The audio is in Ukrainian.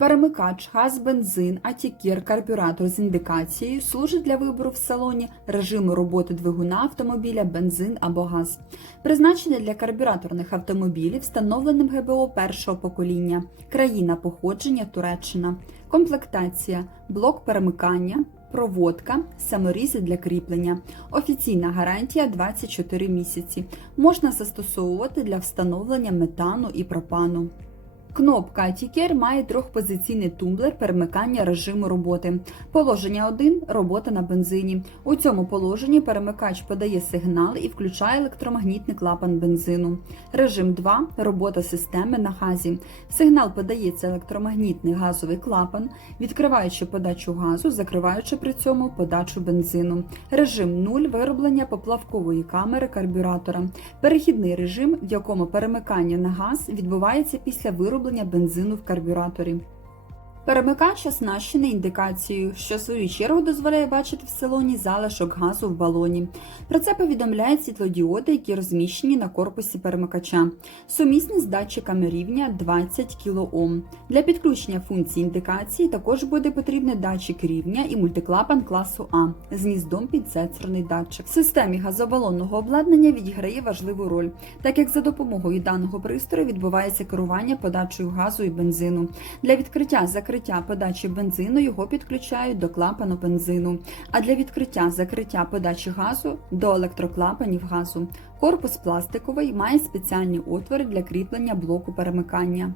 Перемикач, газ, бензин, атікір, карбюратор з індикацією служить для вибору в салоні режиму роботи двигуна автомобіля, бензин або газ. Призначення для карбюраторних автомобілів встановленим ГБО першого покоління. Країна походження Туреччина. Комплектація, блок перемикання, проводка, саморізи для кріплення. Офіційна гарантія 24 місяці. Можна застосовувати для встановлення метану і пропану. Кнопка Атікер має трьохпозиційний тумблер перемикання режиму роботи. Положення 1 робота на бензині. У цьому положенні перемикач подає сигнал і включає електромагнітний клапан бензину. Режим 2 робота системи на газі. Сигнал подається електромагнітний газовий клапан, відкриваючи подачу газу, закриваючи при цьому подачу бензину. Режим 0 вироблення поплавкової камери карбюратора. Перехідний режим, в якому перемикання на газ відбувається після вироблення бензину в карбюраторі. Перемикач оснащений індикацією, що в свою чергу дозволяє бачити в салоні залишок газу в балоні. Про це повідомляють світлодіоди, які розміщені на корпусі перемикача. Сумісні з датчиками рівня 20 кОм. Для підключення функції індикації також буде потрібний датчик рівня і мультиклапан класу А з гніздом під сенсорний датчик. В системі газобалонного обладнання відіграє важливу роль, так як за допомогою даного пристрою відбувається керування подачею газу і бензину. Для відкриття закриття подачі бензину його підключають до клапану бензину, а для відкриття закриття подачі газу до електроклапанів газу. Корпус пластиковий має спеціальні отвори для кріплення блоку перемикання.